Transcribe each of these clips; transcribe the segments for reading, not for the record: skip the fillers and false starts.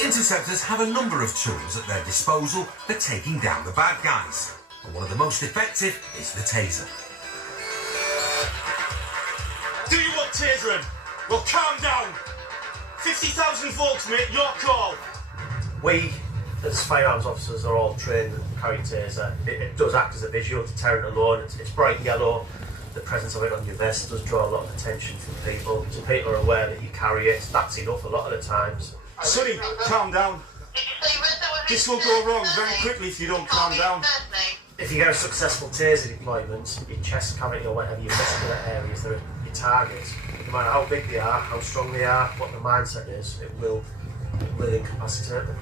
The Interceptors have a number of tools at their disposal for taking down the bad guys, and one of the most effective is the taser. Do you want tasering? Well, calm down. 50,000 volts, mate, your call. We, as firearms officers, are all trained in carrying taser. It does act as a visual deterrent alone. It's bright yellow. The presence of it on your vest does draw a lot of attention from people. So people are aware that you carry it. That's enough a lot of the times. Sonny, calm down. This will go wrong very quickly if you don't calm down. If you get a successful taser deployment, your chest cavity or whatever, your muscular areas, they're your targets. No matter how big they are, how strong they are, what the mindset is, it will incapacitate them.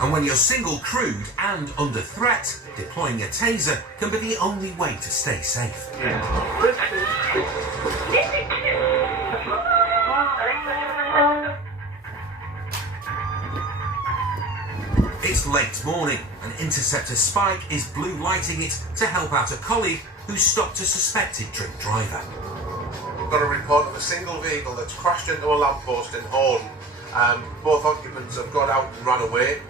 And when you're single crewed and under threat, deploying a taser can be the only way to stay safe. It's late morning, and Interceptor Spike is blue lighting it to help out a colleague who stopped a suspected drink driver. We've got a report of a single vehicle that's crashed into a lamppost in Horton. Both occupants have got out and ran away.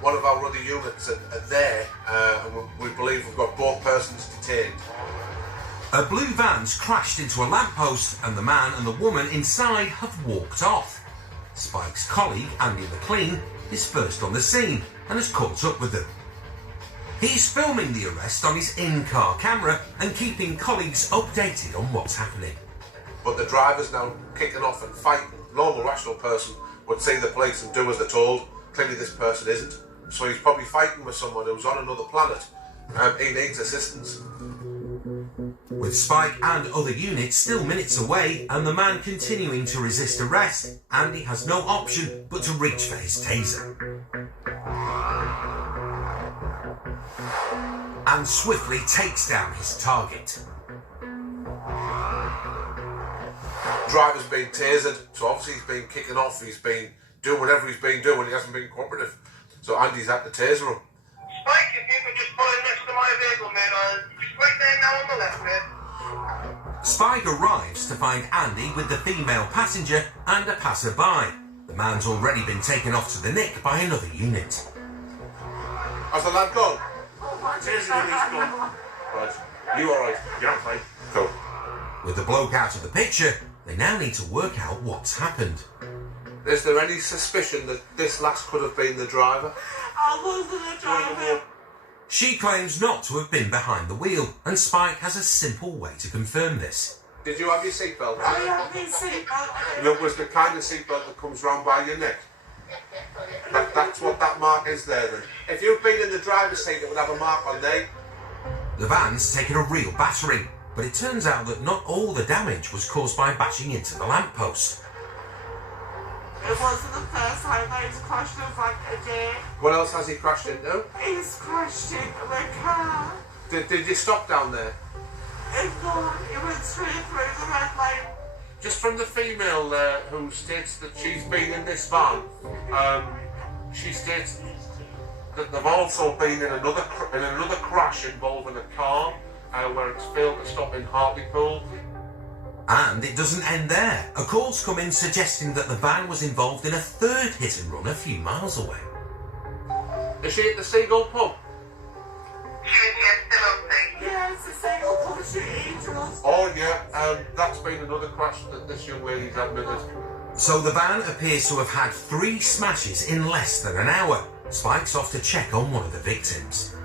One of our other units are there, and we believe we've got both persons detained. A blue van's crashed into a lamppost, and the man and the woman inside have walked off. Spike's colleague, Andy McLean, is first on the scene and has caught up with them. He's filming the arrest on his in-car camera and keeping colleagues updated on what's happening. But the driver's now kicking off and fighting. A normal, rational person would see the police and do as they're told. Clearly this person isn't. So he's probably fighting with someone who's on another planet. He needs assistance. With Spike and other units still minutes away and the man continuing to resist arrest, Andy has no option but to reach for his taser. And swiftly takes down his target. Driver's been tasered, so obviously he's been kicking off, he's been doing whatever he's been doing, he hasn't been cooperative. So Andy's had to taser him. Spike, if you could just pull in next to my vehicle, mate, just right there now on the left, mate. Spike arrives to find Andy with the female passenger and a passerby. The man's already been taken off to the nick by another unit. How's the lad gone? Tasering is gone. Right. You alright? Yeah, I'm fine. Cool. With the bloke out of the picture, they now need to work out what's happened. Is there any suspicion that this lass could have been the driver? I wasn't the driver. She claims not to have been behind the wheel, and Spike has a simple way to confirm this. Did you have your seatbelt? I have my seatbelt. Look, was the kind of seatbelt that comes round by your neck? That's what that mark is there then. If you'd been in the driver's seat, it would have a mark on there. The van's taken a real battering, but it turns out that not all the damage was caused by bashing into the lamppost. It wasn't the first time that he's crashed in front of me. What else has he crashed into? He's crashed into my car. Did you stop down there? It went straight through the red light. Just from the female there who states that she's been in this van, she states that they've also been in another crash involving a car where it's failed to stop in Hartlepool. And it doesn't end there. A call's come in suggesting that the van was involved in a third hit and run a few miles away. Is she at the Seagull pub? Yeah, it's the single pushing angels. Oh yeah, that's been another crash that this young lady's admitted. So the van appears to have had 3 smashes in less than an hour. Spike's off to check on one of the victims.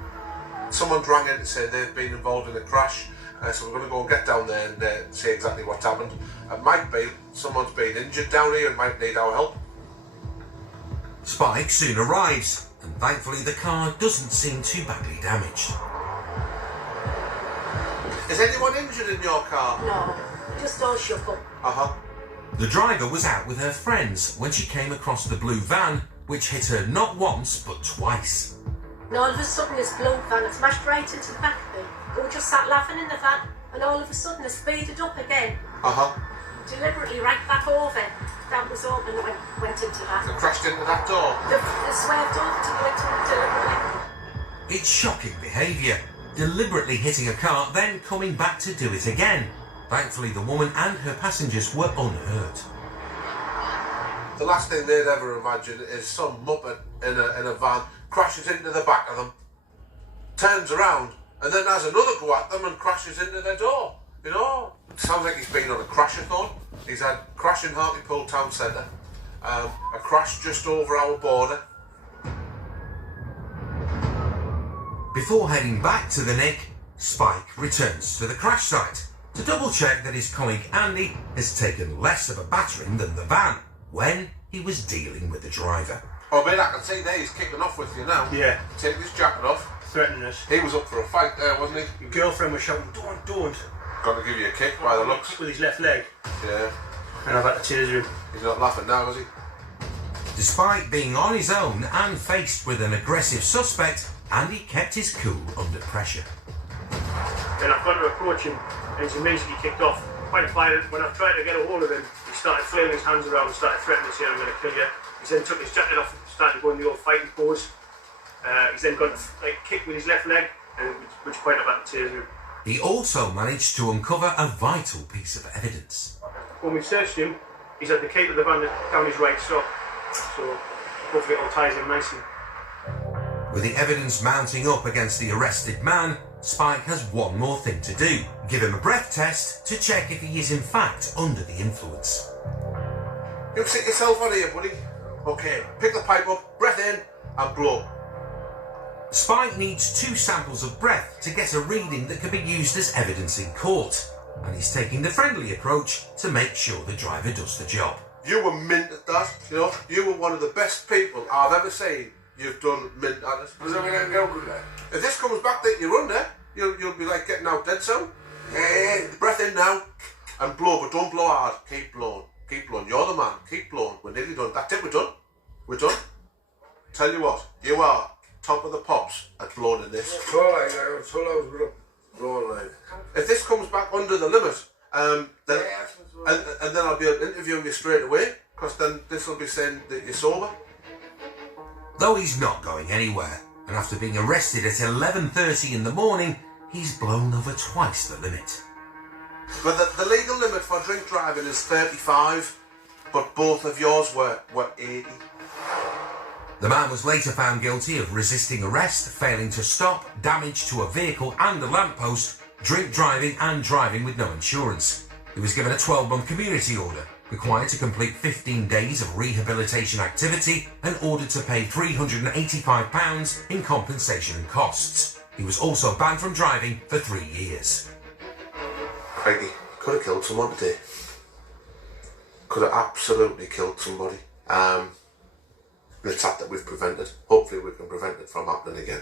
Someone rang in to say they've been involved in a crash, so we're going to go and get down there and see exactly what's happened. It might be someone's been injured down here and might need our help. Spike soon arrives, and thankfully the car doesn't seem too badly damaged. Is anyone injured in your car? No, just all shook up. Uh-huh. The driver was out with her friends when she came across the blue van, which hit her not once but twice. And all of a sudden this blue van had smashed right into the back of me. We were just sat laughing in the van, and all of a sudden it speeded up again. Uh-huh. Deliberately right back over. That was open and went into They that. crashed into that door. They swerved over to go into it deliberately. It's shocking behaviour. Deliberately hitting a car, then coming back to do it again. Thankfully, the woman and her passengers were unhurt. the last thing they'd ever imagine is some muppet in a van crashes into the back of them, turns around, and then has another go at them and crashes into their door. You know, sounds like he's been on a crash-a-thon. He's had crash in Hartlepool town centre, a crash just over our border. Before heading back to the Nick, Spike returns to the crash site to double check that his colleague Andy has taken less of a battering than the van when he was dealing with the driver. Oh mate, I can see there he's kicking off with you now. Yeah. Taking his jacket off. Threatening us. He was up for a fight there, wasn't he? Your girlfriend was shouting, don't. Got to give you a kick by the looks. With his left leg. Yeah. And I've had to taser him. He's not laughing now, is he? Despite being on his own and faced with an aggressive suspect, Andy kept his cool under pressure. Then I've gone to approach him and he's immediately kicked off. Quite violent. When I've tried to get a hold of him, he started flailing his hands around and started threatening to say, I'm going to kill you. He then took his jacket off and started going the old fighting pose. He's then got a kick with his left leg, and at which point I've had to taser him. He also managed to uncover a vital piece of evidence. When we searched him, he's had the key to the van down his right sock, so hopefully it all ties in nicely. With the evidence mounting up against the arrested man, Spike has one more thing to do. Give him a breath test to check if he is in fact under the influence. You sit yourself on here, buddy. Okay, pick the pipe up, breath in, and blow. Spike needs 2 samples of breath to get a reading that can be used as evidence in court, and he's taking the friendly approach to make sure the driver does the job. You were mint at that, you know. You were one of the best people I've ever seen. You've done mint at it. If this comes back that you're under, you'll be like getting out dead soon. Breath in now, and blow, but don't blow hard. Keep blowing. Keep blowing. You're the man. Keep blowing. We're nearly done. That's it. We're done. We're done. Tell you what, you are top of the pops at blowing in this. If this comes back under the limit, and then I'll be able to interview you straight away, because then this will be saying that you're sober. Though he's not going anywhere, and after being arrested at 11:30 in the morning, he's blown over twice the limit. But the legal limit for drink driving is 35, but both of yours were 80. The man was later found guilty of resisting arrest, failing to stop, damage to a vehicle and a lamppost, drink driving and driving with no insurance. He was given a 12-month community order, required to complete 15 days of rehabilitation activity and ordered to pay £385 in compensation and costs. He was also banned from driving for 3 years. Craigie, could have killed someone today. Could have absolutely killed somebody. It's that we've prevented. Hopefully we can prevent it from happening again.